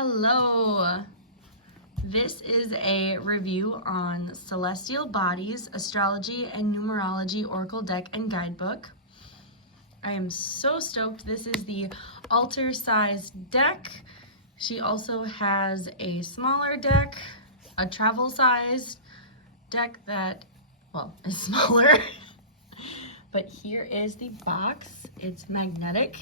Hello. This is a review on Celestial Bodies, Astrology and Numerology Oracle Deck and Guidebook. I am so stoked. This is the altar size deck. She also has a smaller deck, a travel sized deck that, well, is smaller. But here is the box. It's magnetic.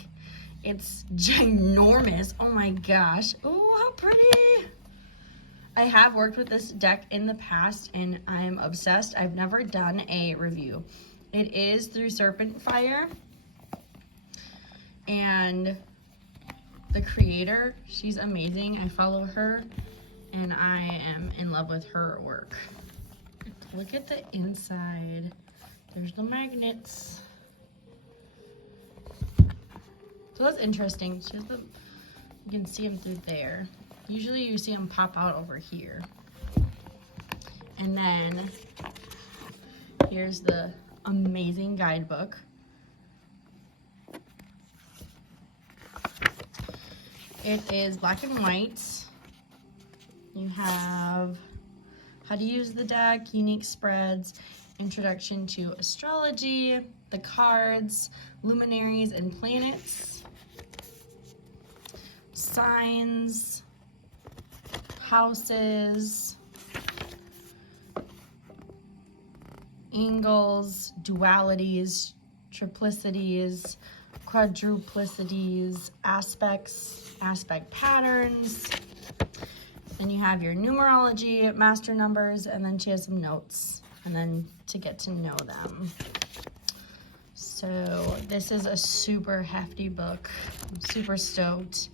It's ginormous. Oh my gosh. Oh, how pretty. I have worked with this deck in the past and I'm obsessed. I've never done a review. It is through Serpent Fire. And the creator, she's amazing. I follow her and I am in love with her work. Look at the inside. There's the magnets. So that's interesting. She has the, you can see them through there. Usually you see them pop out over here. And then here's the amazing guidebook. It is black and white. You have how to use the deck, unique spreads, introduction to astrology, the cards, luminaries and planets, signs, houses, angles, dualities, triplicities, quadruplicities, aspects, aspect patterns. Then you have your numerology, master numbers, and then she has some notes, and then to get to know them. So this is a super hefty book. I'm super stoked.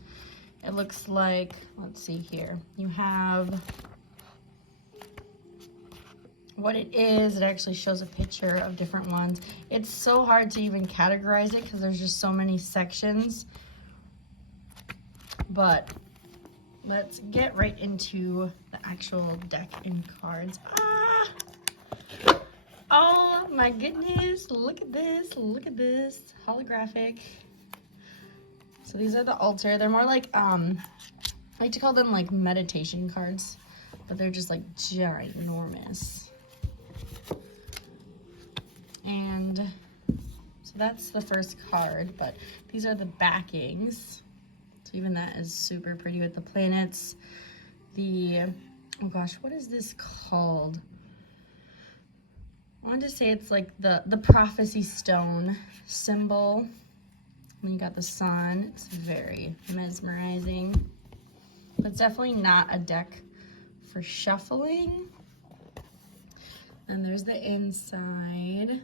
It looks like, let's see here, you have what it is. It actually shows a picture of different ones. It's so hard to even categorize it because there's just so many sections. But let's get right into the actual deck and cards. Oh my goodness, look at this, holographic. So these are the altar. They're more like, I like to call them like meditation cards, but they're just like ginormous. And so that's the first card, but these are the backings. So even that is super pretty with the planets. The, oh gosh, what is this called? I wanted to say it's like the prophecy stone symbol. And you got the sun. It's very mesmerizing. But it's definitely not a deck for shuffling. And there's the inside.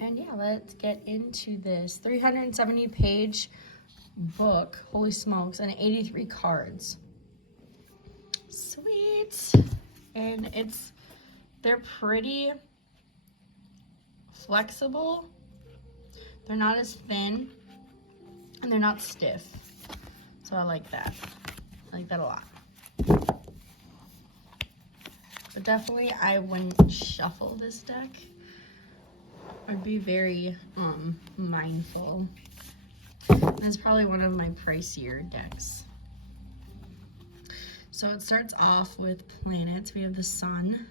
And yeah, let's get into this 370-page book. Holy smokes, and 83 cards. Sweet. And they're pretty flexible. They're not as thin and they're not stiff. So I like that. I like that a lot. But definitely I wouldn't shuffle this deck. I'd be very mindful. It's probably one of my pricier decks. So it starts off with planets. We have the sun,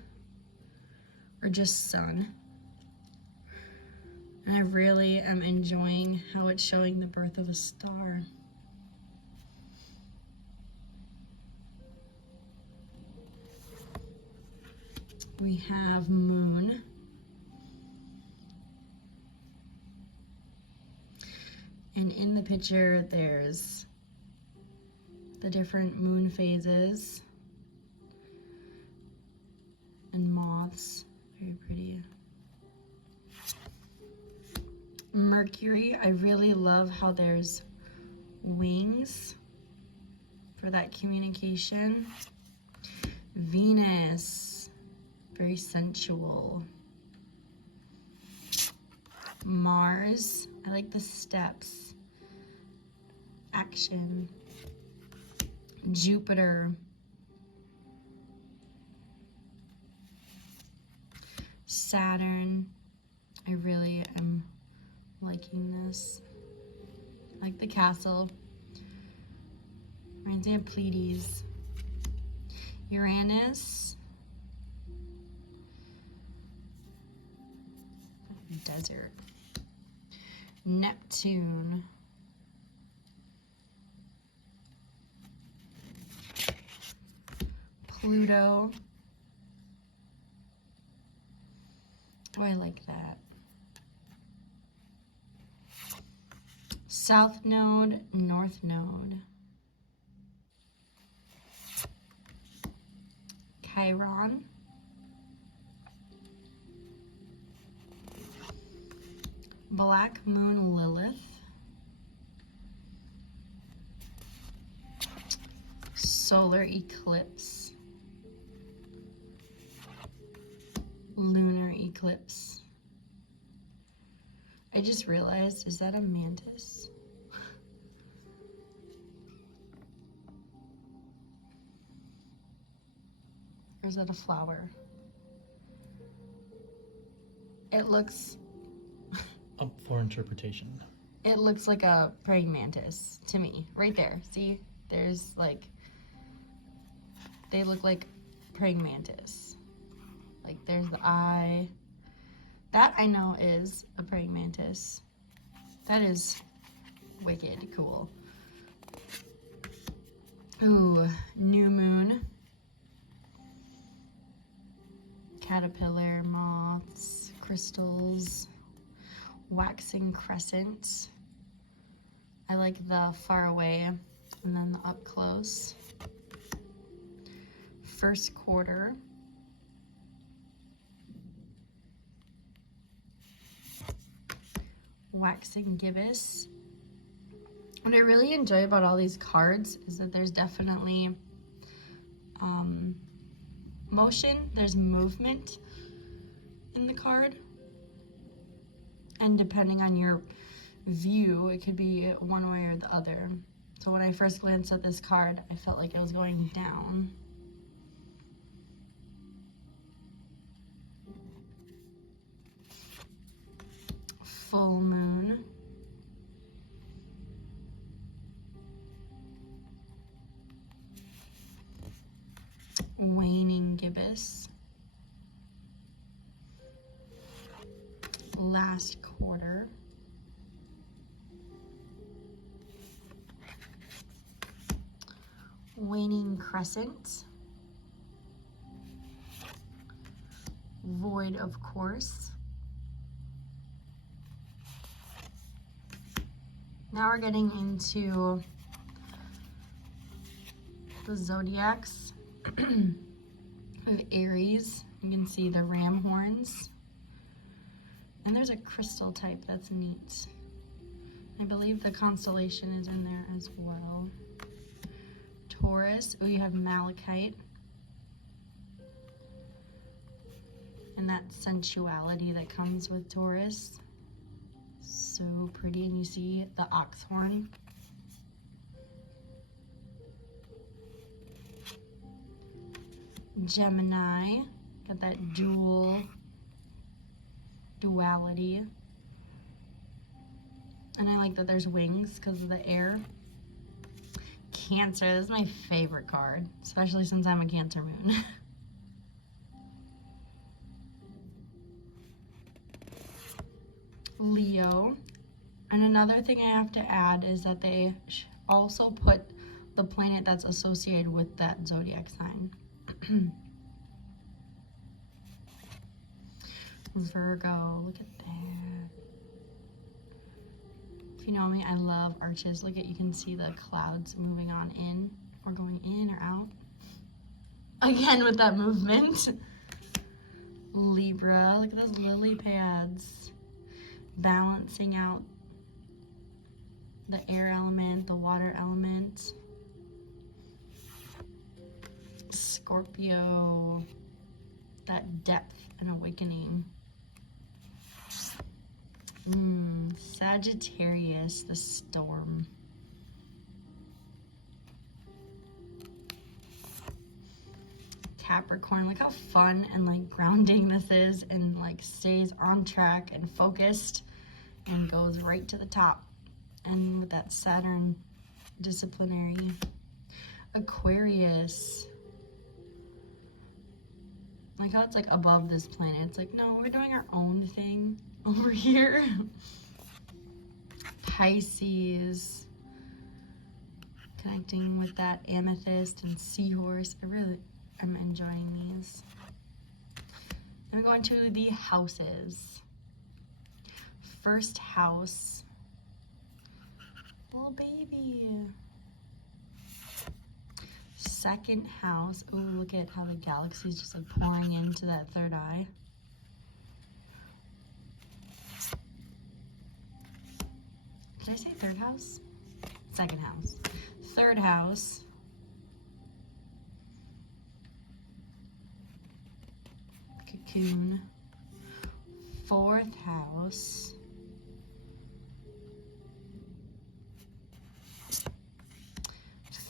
or just sun. And I really am enjoying how it's showing the birth of a star. We have moon. And in the picture, there's the different moon phases and moths. Very pretty. Mercury, I really love how there's wings for that communication. Venus, very sensual. Mars, I like the steps. Action. Jupiter. Saturn, I really am liking this. like the castle. Reminds me of Pleiades. Uranus. Desert. Neptune. Pluto. Oh, I like that. South Node, North Node. Chiron. Black Moon Lilith. Solar eclipse. Lunar eclipse. I just realized, is that a mantis? Or is that a flower? It looks... Up for interpretation. It looks like a praying mantis to me. Right there. See? There's like... They look like praying mantis. Like there's the eye. That I know is a praying mantis. That is wicked cool. Ooh, new moon. Caterpillar, moths, crystals, waxing crescent. I like the far away and then the up close. First quarter. Waxing gibbous. What I really enjoy about all these cards is that there's definitely motion, there's movement in the card. And depending on your view, it could be one way or the other. So when I first glanced at this card, I felt like it was going down. Full moon. Waning gibbous. Last quarter. Waning crescent. Void of course. Now we're getting into the zodiacs. Of Aries, you can see the ram horns. And there's a crystal type, that's neat. I believe the constellation is in there as well. Taurus, oh, you have malachite. And that sensuality that comes with Taurus. So pretty, and you see the ox horn. Gemini, got that duality. And I like that there's wings because of the air. Cancer, this is my favorite card, especially since I'm a Cancer moon. Leo. And another thing I have to add is that they also put the planet that's associated with that zodiac sign. Virgo, look at that. If you know me, I love arches. Look at, you can see the clouds moving on in or going in or out. Again with that movement. Libra, look at those lily pads. Balancing out the air element, the water element. Scorpio, that depth and awakening. Sagittarius, the storm. Capricorn, look how fun and like grounding this is, and like stays on track and focused and goes right to the top. And with that Saturn disciplinary. Aquarius. Like how it's like above this planet. It's like, no, we're doing our own thing over here. Pisces. Connecting with that amethyst and seahorse. I really am enjoying these. I'm going to the houses. First house. Little baby. Second house. Oh, look at how the galaxy is just like pouring into that third eye. Did I say third house? Second house. Third house. Cocoon. Fourth house.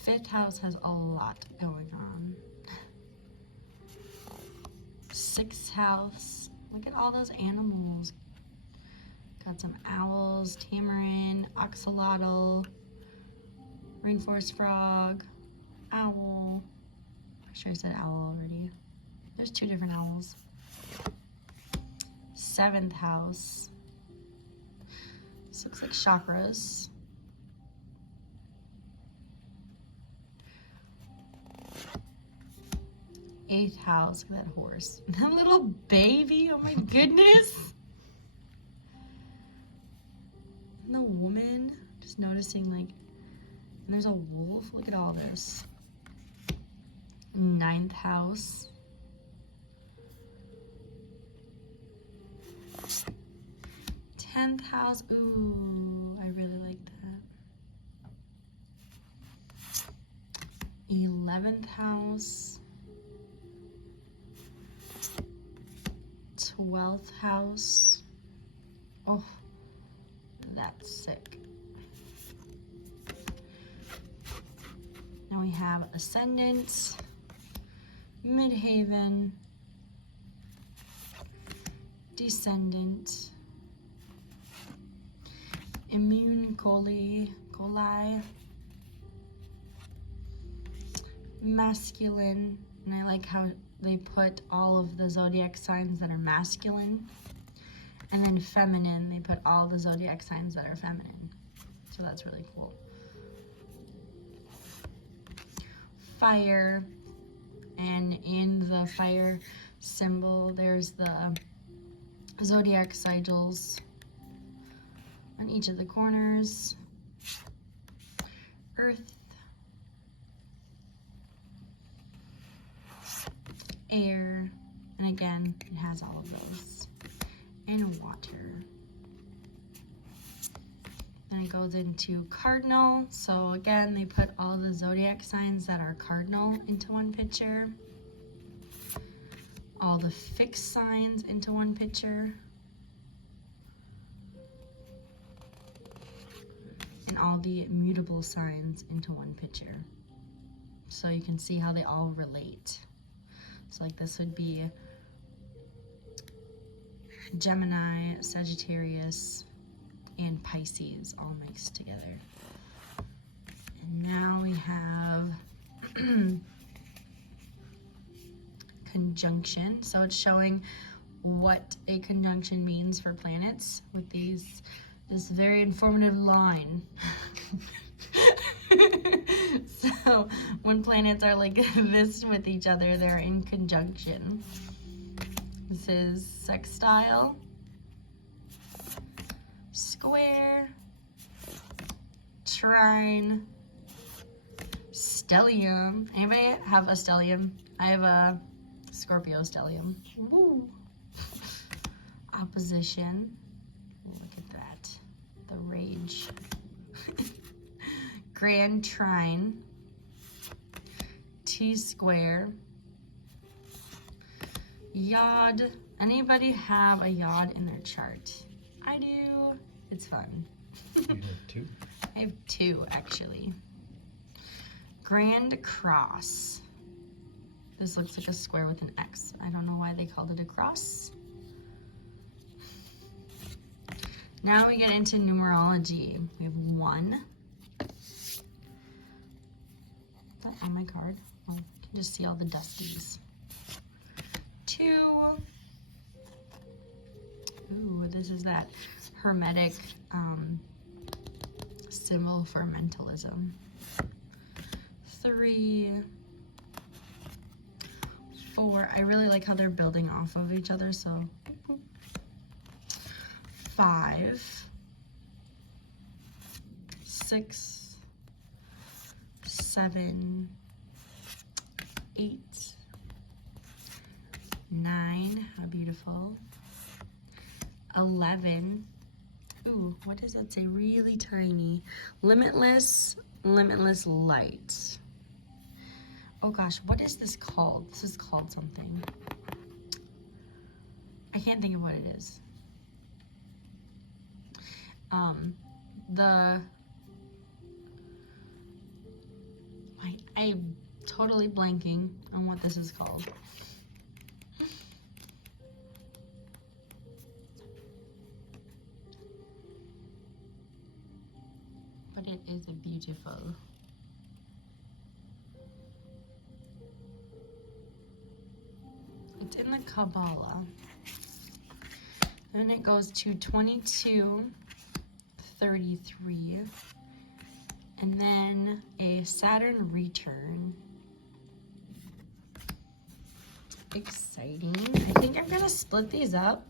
Fifth house has a lot going on. Sixth house. Look at all those animals. Got some owls, tamarin, axolotl, rainforest frog, owl. I'm sure I said owl already. There's 2 different owls. Seventh house. This looks like chakras. Eighth house. Look at that horse. That little baby. Oh my goodness. And the woman. Just noticing like, and there's a wolf. Look at all this. Ninth house. 10th house. Ooh, I really like that. 11th house. 12th house. Oh, that's sick. Now we have Ascendant, Midhaven, Descendant, Immune coli, Masculine, and I like how they put all of the zodiac signs that are masculine, and then feminine, they put all the zodiac signs that are feminine. So that's really cool. Fire, and in the fire symbol, there's the zodiac sigils on each of the corners. Earth, air, and again, it has all of those, and water. Then it goes into cardinal. So again, they put all the zodiac signs that are cardinal into one picture. All the fixed signs into one picture. And all the mutable signs into one picture. So you can see how they all relate. So like this would be Gemini, Sagittarius, and Pisces all mixed together. And now we have conjunction. So it's showing what a conjunction means for planets with this very informative line. So when planets are like this with each other, they're in conjunction. This is sextile, square, trine, stellium. Anybody have a stellium? I have a Scorpio stellium. Woo! Opposition. Look at that. The rage. Grand trine. T-square. Yod. Anybody have a yod in their chart? I do. It's fun. You have 2? I have 2 actually. Grand cross. This looks like a square with an X. I don't know why they called it a cross. Now we get into numerology. We have 1. Is that on my card? Oh, you can just see all the dusties. 2. Ooh, this is that hermetic symbol for mentalism. 3. 4. I really like how they're building off of each other, so 5. 6. 7. 8. 9. How beautiful. 11. Ooh, what does that say? Really tiny. Limitless light. Oh gosh, what is this called? This is called something. I can't think of what it is. I'm totally blanking on what this is called. But it is beautiful. It's in the Kabbalah. Then it goes to 2233. And then a Saturn return. Exciting. I think I'm gonna split these up.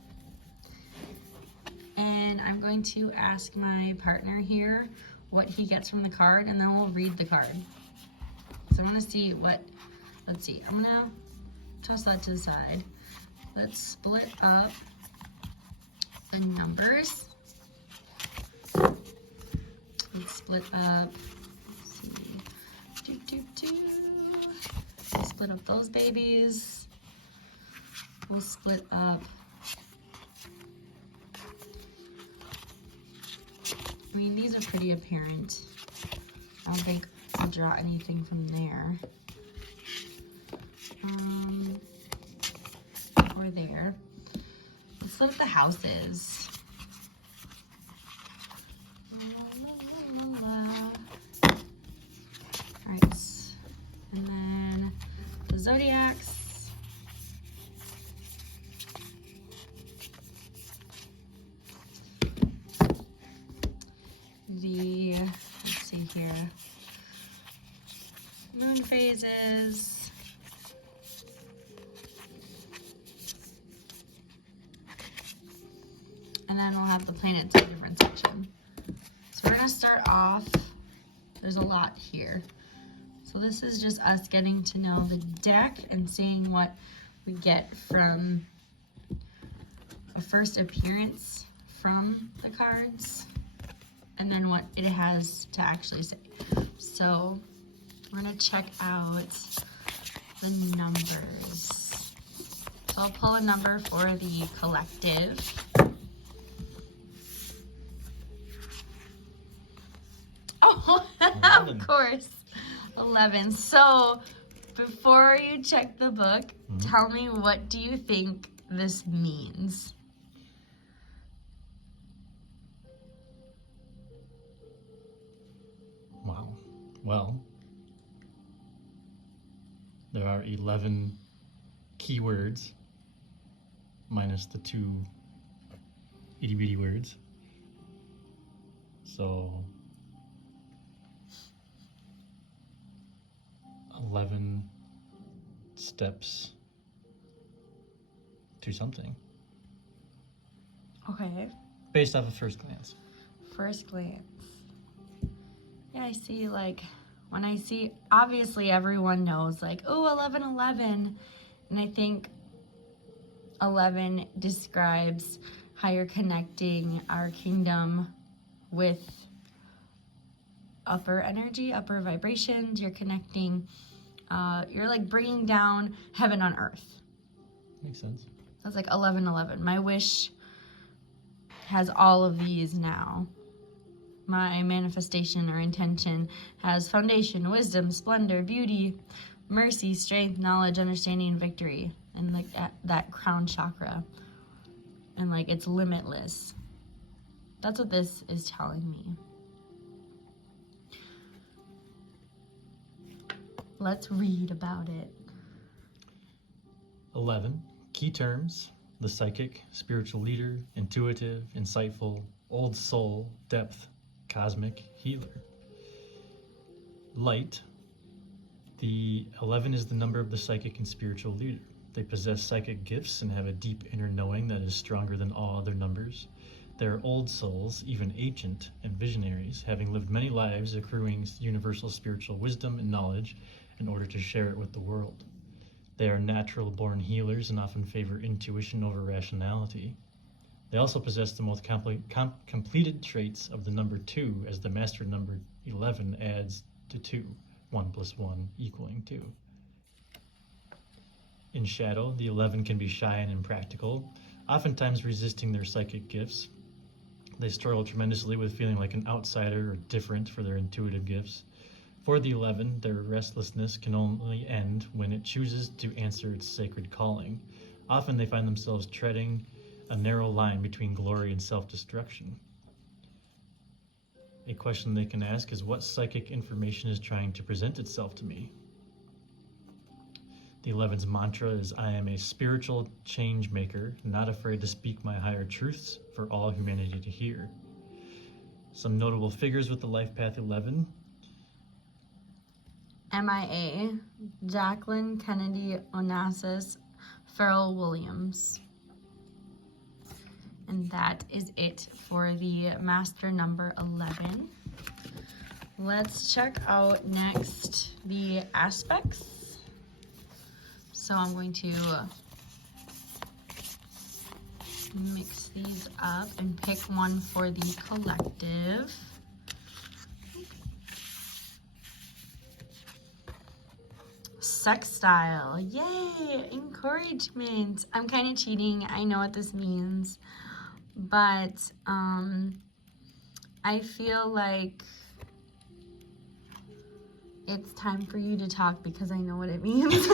And I'm going to ask my partner here what he gets from the card, and then we'll read the card. So I wanna see what, let's see, I'm gonna toss that to the side. Let's split up the numbers. Let's split up, let's see, split up those babies. We'll split up, I mean, these are pretty apparent. I don't think I'll draw anything from there. Or there. Let's split up the houses. Alright, and then the zodiacs. Let's see here, moon phases. And then we'll have the planets in a different section. So we're gonna start off, there's a lot here. So this is just us getting to know the deck and seeing what we get from a first appearance from the cards, and then what it has to actually say. So we're gonna check out the numbers. So I'll pull a number for the collective. Oh, of course, 11. So before you check the book, tell me, what do you think this means? Wow. Well, there are 11 keywords minus the 2 itty bitty words. So 11 steps to something. Okay. Based off of first glance. First glance. Yeah, I see, like, when I see, obviously everyone knows, like, oh, 1111. And I think 11 describes how you're connecting our kingdom with upper energy, upper vibrations. You're connecting, you're like bringing down heaven on earth. Makes sense. That's like 1111. My wish has all of these now. My manifestation or intention has foundation, wisdom, splendor, beauty, mercy, strength, knowledge, understanding, and victory. And like that crown chakra. And like it's limitless. That's what this is telling me. Let's read about it. 11. Key terms: the psychic, spiritual leader, intuitive, insightful, old soul, depth, cosmic, healer. Light. The 11 is the number of the psychic and spiritual leader. They possess psychic gifts and have a deep inner knowing that is stronger than all other numbers. They are old souls, even ancient, and visionaries, having lived many lives, accruing universal spiritual wisdom and knowledge in order to share it with the world. They are natural-born healers and often favor intuition over rationality. They also possess the most completed traits of the number 2, as the master number 11 adds to 2, 1 plus 1 equaling 2. In shadow, the 11 can be shy and impractical, oftentimes resisting their psychic gifts. They struggle tremendously with feeling like an outsider or different for their intuitive gifts. For the 11, their restlessness can only end when it chooses to answer its sacred calling. Often they find themselves treading a narrow line between glory and self-destruction. A question they can ask is, what psychic information is trying to present itself to me? The 11's mantra is, I am a spiritual change maker, not afraid to speak my higher truths for all humanity to hear. Some notable figures with the Life Path 11. MIA, Jacqueline Kennedy Onassis, Pharrell Williams. And that is it for the master number 11. Let's check out next the aspects. So I'm going to mix these up and pick one for the collective. Sextile, yay, encouragement. I'm kind of cheating, I know what this means, but I feel like it's time for you to talk because I know what it means.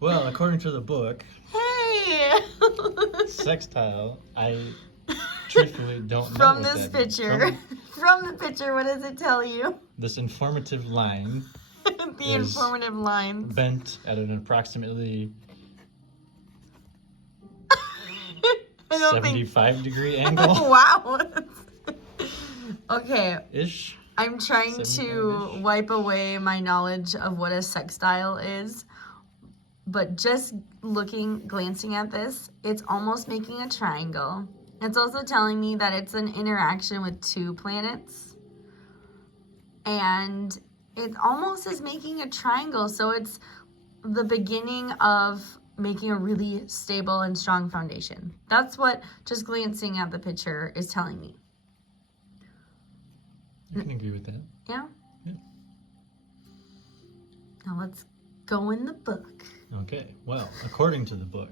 Well, according to the book, Hey! sextile, I truthfully don't know From what this that means. picture, from the picture, what does it tell you? This informative line The is informative lines. bent at an approximately I don't think. 75-degree angle. Wow. Okay, Ish. I'm trying to 75-ish. wipe away my knowledge of what a sextile is, but just glancing at this, it's almost making a triangle. It's also telling me that it's an interaction with 2 planets, and it almost is making a triangle, so it's the beginning of making a really stable and strong foundation. That's what just glancing at the picture is telling me. I can agree with that. Yeah? Yeah. Now let's go in the book. Okay, well, according to the book,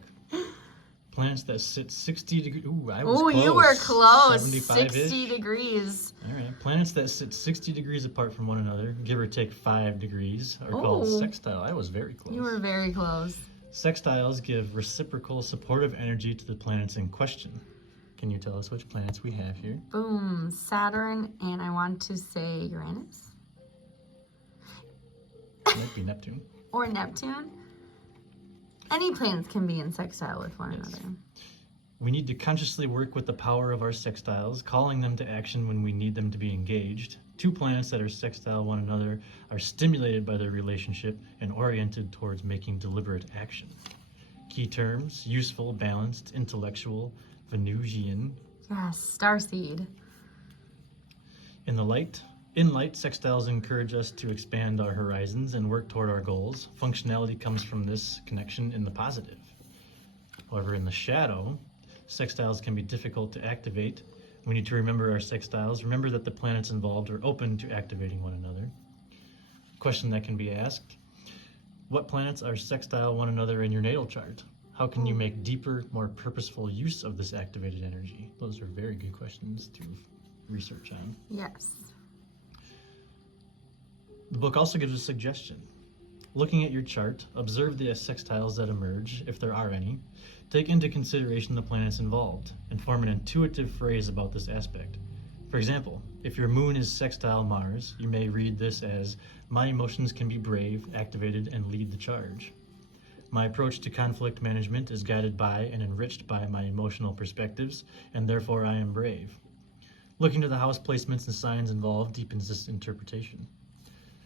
planets that sit 60 degrees. Ooh, I was Oh, close. you were close. 75-ish. 60 degrees. All right, planets that sit 60 degrees apart from one another, give or take 5 degrees, are called Oh. sextile. I was very close. You were very close. Sextiles give reciprocal supportive energy to the planets in question. Can you tell us which planets we have here? Boom. Saturn, and I want to say Uranus Might be Neptune. or Neptune. Any planets can be in sextile with one Yes. another. We need to consciously work with the power of our sextiles, calling them to action when we need them to be engaged. 2 planets that are sextile one another are stimulated by their relationship and oriented towards making deliberate action. Key terms: useful, balanced, intellectual, Venusian. Yes, starseed. In light, sextiles encourage us to expand our horizons and work toward our goals. Functionality comes from this connection in the positive. However, in the shadow, sextiles can be difficult to activate. We need to remember our sextiles. Remember that the planets involved are open to activating one another. Question that can be asked: what planets are sextile one another in your natal chart? How can you make deeper, more purposeful use of this activated energy? Those are very good questions to research on. Yes. The book also gives a suggestion. Looking at your chart, observe the sextiles that emerge, if there are any. Take into consideration the planets involved, and form an intuitive phrase about this aspect. For example, if your moon is sextile Mars, you may read this as, "My emotions can be brave, activated, and lead the charge. My approach to conflict management is guided by and enriched by my emotional perspectives, and therefore I am brave." Looking to the house placements and signs involved deepens this interpretation.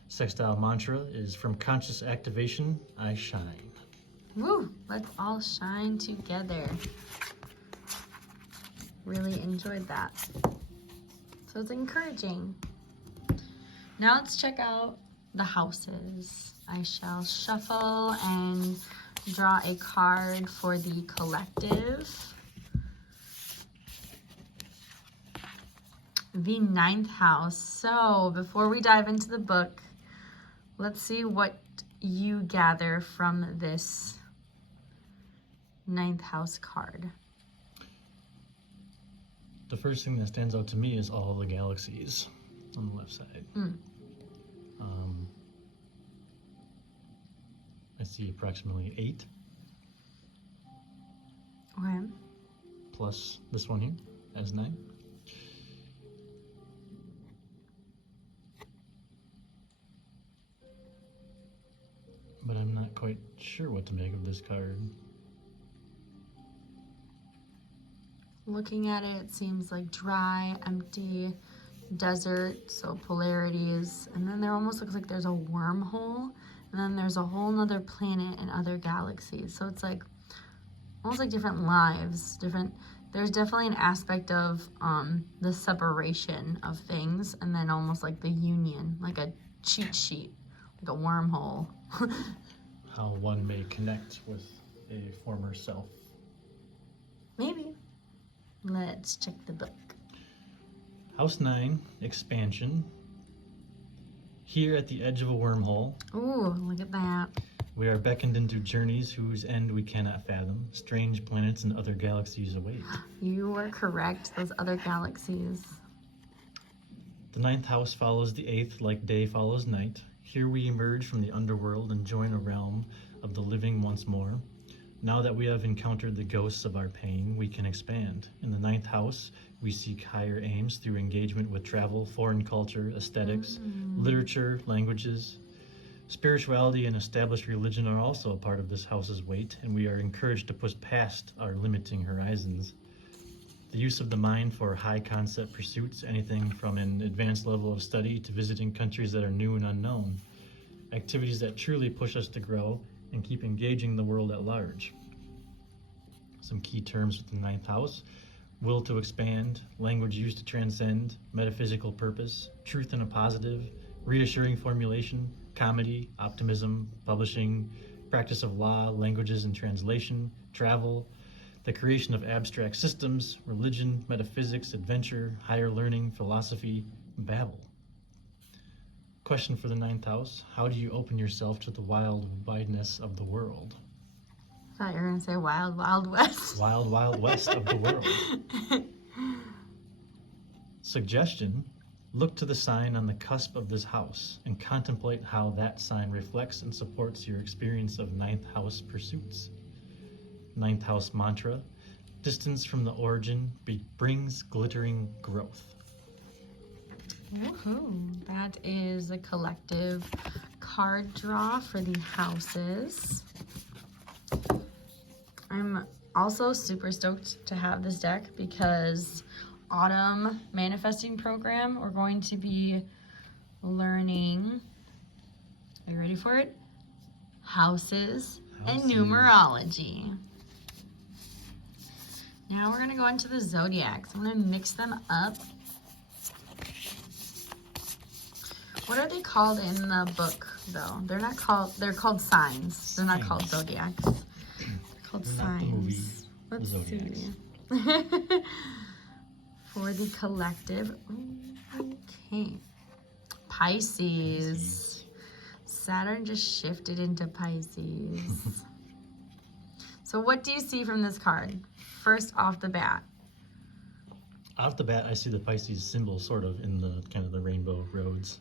Sextile mantra is, "From conscious activation, I shine." Woo! Let's all shine together. Really enjoyed that. So it's encouraging. Now let's check out the houses. I shall shuffle and draw a card for the collective. The 9th house. So before we dive into the book, let's see what you gather from this 9th house card. The first thing that stands out to me is all the galaxies on the left side. I see approximately 8 Okay. plus this one here as 9. But I'm not quite sure what to make of this card. Looking at it, it seems like dry, empty, desert, so polarities. And then there almost looks like there's a wormhole. And then there's a whole nother planet and other galaxies. So it's like almost like different lives, there's definitely an aspect of the separation of things, and then almost like the union, like a cheat sheet, like a wormhole. How one may connect with a former self. Maybe. Let's check the book. House 9, expansion. Here at the edge of a wormhole, Ooh, look at that. we are beckoned into journeys whose end we cannot fathom. Strange planets and other galaxies await. You were correct, those other galaxies. The 9th house follows the 8th like day follows night. Here we emerge from the underworld and join a realm of the living once more. Now that we have encountered the ghosts of our pain, we can expand. In the 9th house, we seek higher aims through engagement with travel, foreign culture, aesthetics, literature, languages. Spirituality and established religion are also a part of this house's weight, and we are encouraged to push past our limiting horizons. The use of the mind for high concept pursuits, anything from an advanced level of study to visiting countries that are new and unknown. Activities that truly push us to grow and keep engaging the world at large. Some key terms with the 9th house: will to expand, language used to transcend, metaphysical purpose, truth in a positive, reassuring formulation, comedy, optimism, publishing, practice of law, languages and translation, travel, the creation of abstract systems, religion, metaphysics, adventure, higher learning, philosophy, babble. Question for the 9th house: how do you open yourself to the wild wideness of the world? I thought you were going to say Wild Wild West. Wild, wild west of the world. Suggestion: look to the sign on the cusp of this house and contemplate how that sign reflects and supports your experience of 9th house pursuits. 9th house mantra: distance from the origin brings glittering growth. Woohoo! That is the collective card draw for the houses. I'm also super stoked to have this deck because autumn manifesting program, we're going to be learning, are you ready for it? Houses and numerology. Now we're going to go into the zodiacs. I'm going to mix them up. What are they called in the book, though? They're called signs. They're not called zodiacs. They're called signs. Let's see. For the collective. Okay. Pisces. Saturn just shifted into Pisces. So what do you see from this card? First off the bat. Off the bat, I see the Pisces symbol sort of in the kind of the rainbow roads.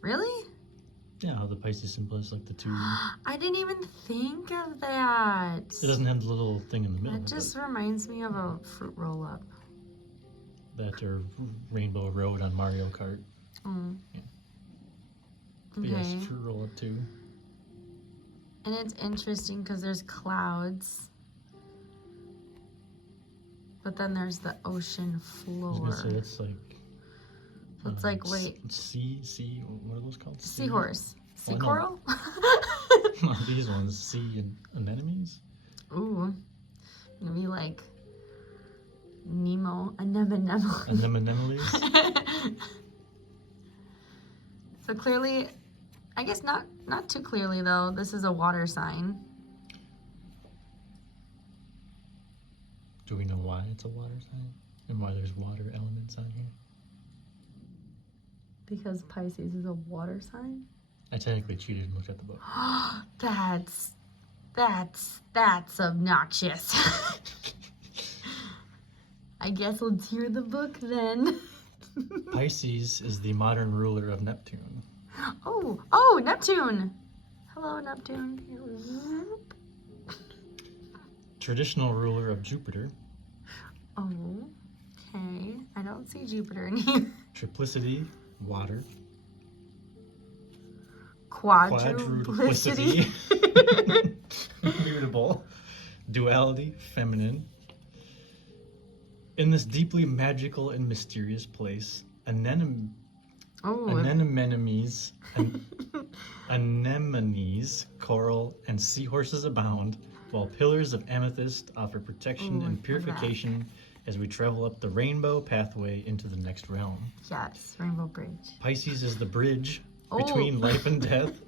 Really? Yeah, how the Pisces symbol is like the two. I didn't even think of that. It doesn't have the little thing in the middle. That just reminds me of a fruit roll-up. That or Rainbow Road on Mario Kart. Mm. Yeah. Okay. But yes, fruit roll up too. And it's interesting because there's clouds. But then there's the ocean floor. I was gonna say it's like. So it's like, wait. Sea, what are those called? Seahorse. Sea Oh, no. coral? No, these ones, sea anemones. Ooh. Maybe like Nemo, anemone. Anemones. So clearly, I guess not too clearly though, this is a water sign. Do we know why it's a water sign? And why there's water elements on here? Because Pisces is a water sign? I technically cheated and looked at the book. That's obnoxious. I guess let's hear the book then. Pisces is the modern ruler of Neptune. Oh, Neptune. Hello, Neptune. Traditional ruler of Jupiter. Oh, okay. I don't see Jupiter in here. Triplicity, water. Quadruplicity. Mutable. Duality, feminine. In this deeply magical and mysterious place, anemones, coral, and seahorses abound, while pillars of amethyst offer protection and purification as we travel up the rainbow pathway into the next realm. Yes, Rainbow Bridge. Pisces is the bridge between life and death,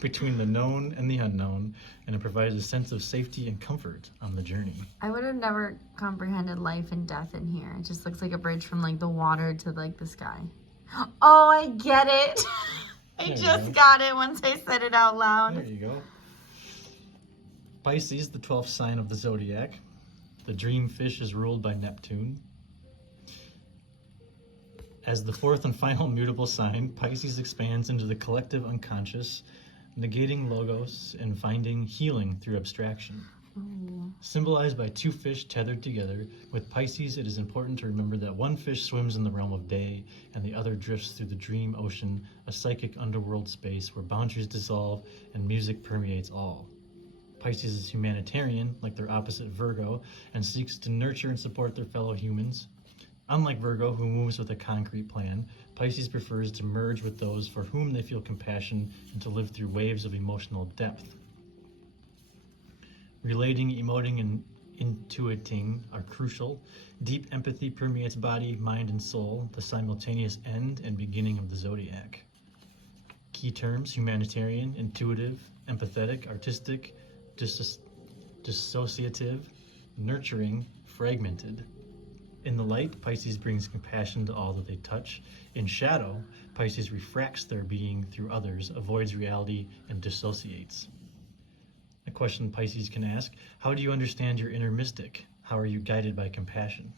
between the known and the unknown, and it provides a sense of safety and comfort on the journey. I would have never comprehended life and death in here. It just looks like a bridge from like the water to like the sky. Oh, I get it. I just got it once I said it out loud. There you go. Pisces, the 12th sign of the zodiac. The dream fish is ruled by Neptune. As the fourth and final mutable sign, Pisces expands into the collective unconscious, negating logos and finding healing through abstraction. Ooh. Symbolized by two fish tethered together, with Pisces it is important to remember that one fish swims in the realm of day and the other drifts through the dream ocean, a psychic underworld space where boundaries dissolve and music permeates all. Pisces is humanitarian, like their opposite Virgo, and seeks to nurture and support their fellow humans. Unlike Virgo, who moves with a concrete plan, Pisces prefers to merge with those for whom they feel compassion and to live through waves of emotional depth. Relating, emoting, and intuiting are crucial. Deep empathy permeates body, mind, and soul, the simultaneous end and beginning of the zodiac. Key terms: humanitarian, intuitive, empathetic, artistic, dissociative, nurturing, fragmented. In the light, Pisces brings compassion to all that they touch. In shadow, Pisces refracts their being through others, avoids reality, and dissociates. A question Pisces can ask: how do you understand your inner mystic? How are you guided by compassion?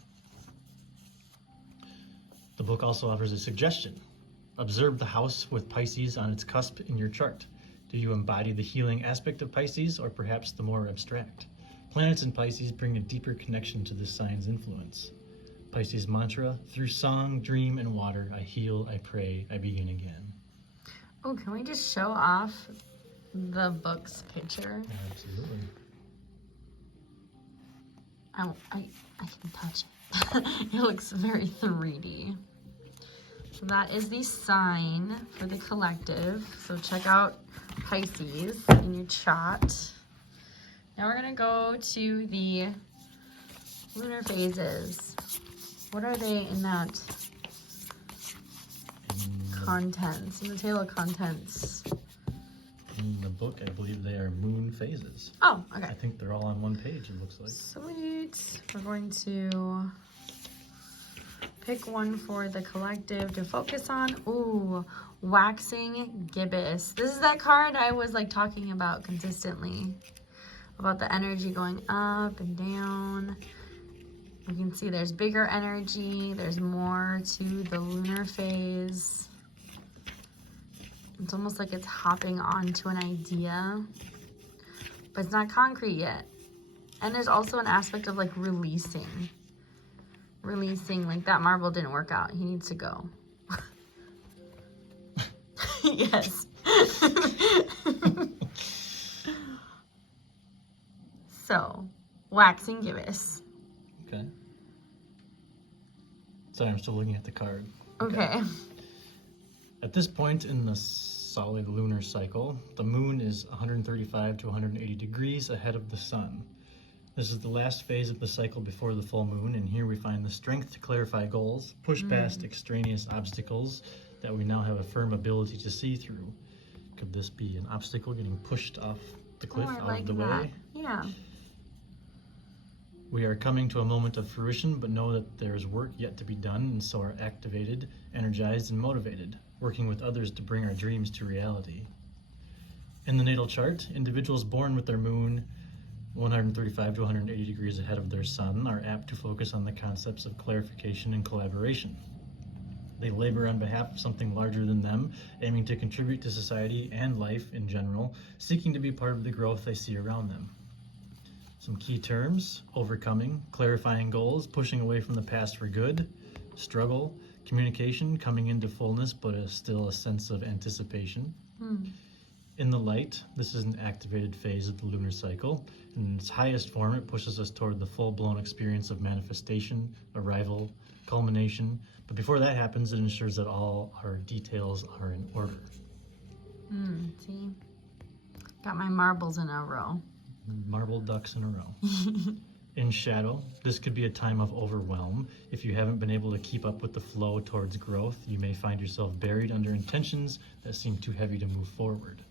The book also offers a suggestion. Observe the house with Pisces on its cusp in your chart. Do you embody the healing aspect of Pisces, or perhaps the more abstract? Planets in Pisces bring a deeper connection to this sign's influence. Pisces mantra: through song, dream, and water, I heal, I pray, I begin again. Oh, can we just show off the book's picture? Absolutely. I can touch it. It looks very 3D. So that is the sign for the collective. So check out Pisces in your chart. Now we're gonna go to the lunar phases. What are they in that contents, in the table of contents? In the book, I believe they are moon phases. Oh, okay. I think they're all on one page, it looks like. Sweet. We're going to pick one for the collective to focus on. Ooh, waxing gibbous. This is that card I was like talking about consistently, about the energy going up and down. You can see there's bigger energy. There's more to the lunar phase. It's almost like it's hopping onto an idea, but it's not concrete yet. And there's also an aspect of like releasing, like that marble didn't work out. He needs to go. Yes. So, waxing gibbous. Okay. Sorry, I'm still looking at the card. Okay. At this point in the solid lunar cycle, the moon is 135 to 180 degrees ahead of the sun. This is the last phase of the cycle before the full moon, and here we find the strength to clarify goals, push past extraneous obstacles that we now have a firm ability to see through. Could this be an obstacle getting pushed off the cliff, out of the way? Yeah. We are coming to a moment of fruition, but know that there is work yet to be done, and so are activated, energized, and motivated, working with others to bring our dreams to reality. In the natal chart, individuals born with their moon 135 to 180 degrees ahead of their sun are apt to focus on the concepts of clarification and collaboration. They labor on behalf of something larger than them, aiming to contribute to society and life in general, seeking to be part of the growth they see around them. Some key terms: overcoming, clarifying goals, pushing away from the past for good, struggle, communication, coming into fullness but still a sense of anticipation. In the light, this is an activated phase of the lunar cycle. In its highest form, it pushes us toward the full-blown experience of manifestation, arrival, culmination. But before that happens, it ensures that all our details are in order. See? Got my marbles in a row. Marble ducks in a row. In shadow, this could be a time of overwhelm. If you haven't been able to keep up with the flow towards growth, you may find yourself buried under intentions that seem too heavy to move forward.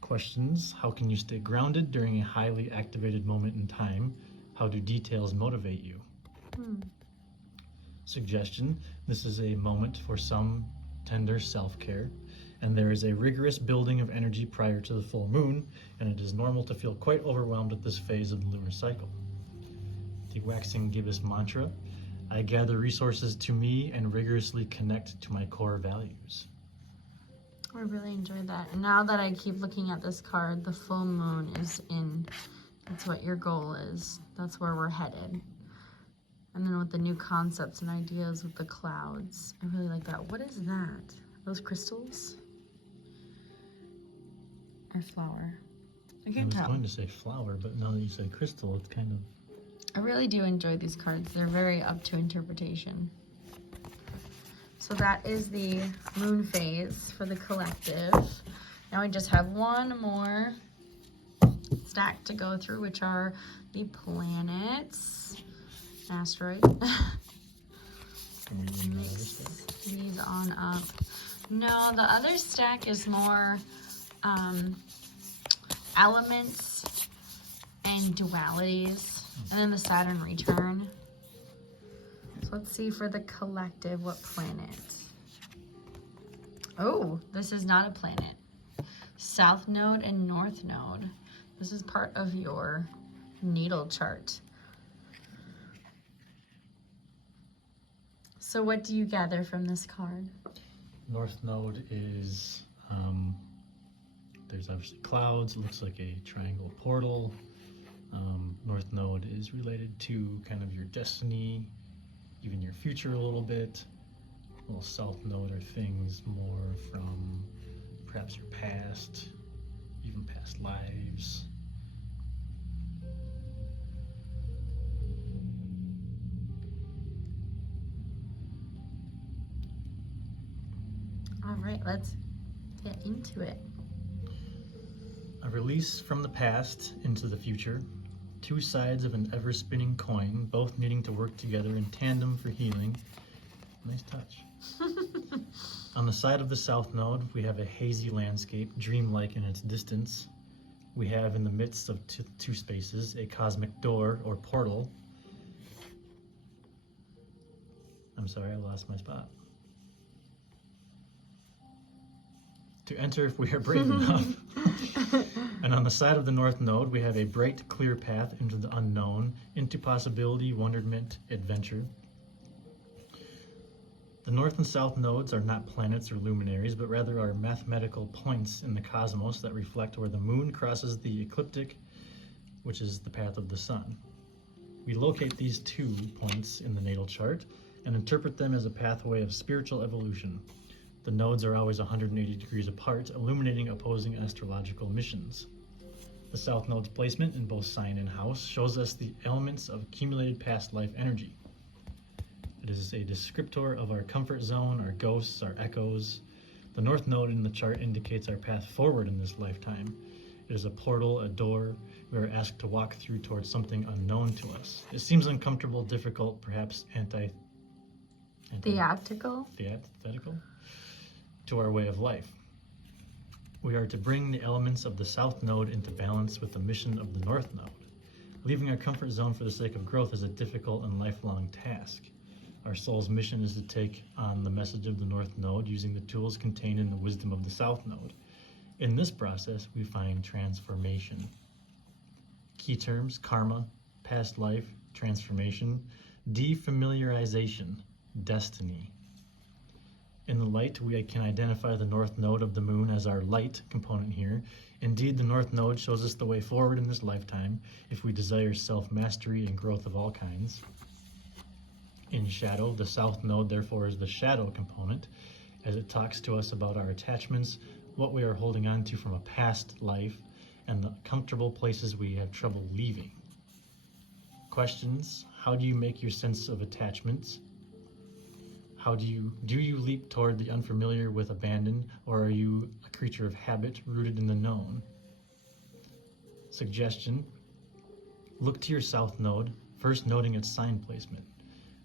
Questions: how can you stay grounded during a highly activated moment in time? How do details motivate you? Suggestion: this is a moment for some tender self-care, and there is a rigorous building of energy prior to the full moon, and it is normal to feel quite overwhelmed at this phase of the lunar cycle. The waxing gibbous mantra: I gather resources to me and rigorously connect to my core values. I really enjoyed that. And now that I keep looking at this card, the full moon is in. That's what your goal is. That's where we're headed. And then with the new concepts and ideas with the clouds. I really like that. What is that? Those crystals? Or flower? I can't tell. I was going to say flower, but now that you said crystal, it's kind of... I really do enjoy these cards. They're very up to interpretation. So that is the moon phase for the collective. Now we just have one more stack to go through, which are the planets. Asteroid. Mix these on up. No, the other stack is more elements and dualities. And then the Saturn return. So let's see for the collective what planet. Oh, this is not a planet. South node and north node. This is part of your natal chart. So what do you gather from this card? North node is, there's obviously clouds. It looks like a triangle portal. North node is related to kind of your destiny, even your future a little bit. Well, south node are things more from perhaps your past, even past lives. All right, let's get into it. A release from the past into the future. Two sides of an ever-spinning coin, both needing to work together in tandem for healing. Nice touch. On the side of the south node, we have a hazy landscape, dreamlike in its distance. We have in the midst of two spaces a cosmic door or portal. I'm sorry, I lost my spot. To enter if we are brave enough. And on the side of the north node, we have a bright, clear path into the unknown, into possibility, wonderment, adventure. The north and south nodes are not planets or luminaries, but rather are mathematical points in the cosmos that reflect where the moon crosses the ecliptic, which is the path of the sun. We locate these 2 points in the natal chart and interpret them as a pathway of spiritual evolution. The nodes are always 180 degrees apart, illuminating opposing astrological missions. The south node's placement in both sign and house shows us the elements of accumulated past life energy. It is a descriptor of our comfort zone, our ghosts, our echoes. The north node in the chart indicates our path forward in this lifetime. It is a portal, a door we are asked to walk through towards something unknown to us. It seems uncomfortable, difficult, perhaps Theatrical to our way of life. We are to bring the elements of the south node into balance with the mission of the north node. Leaving our comfort zone for the sake of growth is a difficult and lifelong task. Our soul's mission is to take on the message of the north node using the tools contained in the wisdom of the south node. In this process, we find transformation. Key terms: karma, past life, transformation, defamiliarization, destiny. In the light, we can identify the north node of the moon as our light component here. Indeed, the north node shows us the way forward in this lifetime if we desire self-mastery and growth of all kinds. In shadow, the south node therefore is the shadow component, as it talks to us about our attachments, what we are holding on to from a past life, and the comfortable places we have trouble leaving. Questions: how do you make your sense of attachments? Do you leap toward the unfamiliar with abandon, or are you a creature of habit rooted in the known? Suggestion: look to your south node, first noting its sign placement.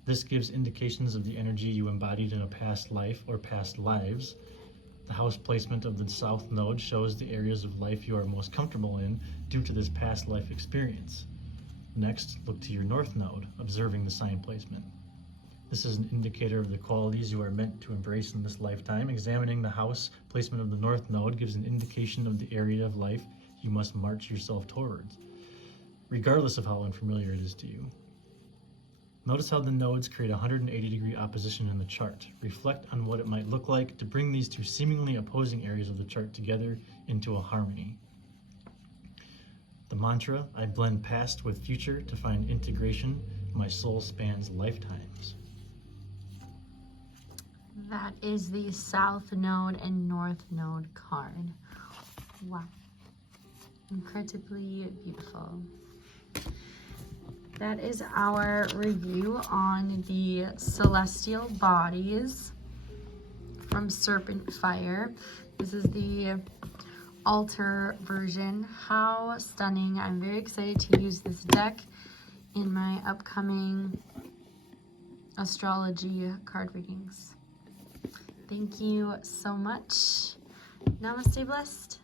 This gives indications of the energy you embodied in a past life or past lives. The house placement of the south node shows the areas of life you are most comfortable in due to this past life experience. Next, look to your north node, observing the sign placement. This is an indicator of the qualities you are meant to embrace in this lifetime. Examining the house placement of the north node gives an indication of the area of life you must march yourself towards, regardless of how unfamiliar it is to you. Notice how the nodes create a 180-degree opposition in the chart. Reflect on what it might look like to bring these 2 seemingly opposing areas of the chart together into a harmony. The mantra: I blend past with future to find integration. My soul spans lifetimes. That is the south node and north node card. Wow. Incredibly beautiful. That is our review on the celestial bodies from Serpent Fire. This is the altar version. How stunning. I'm very excited to use this deck in my upcoming astrology card readings. Thank you so much. Namaste, blessed.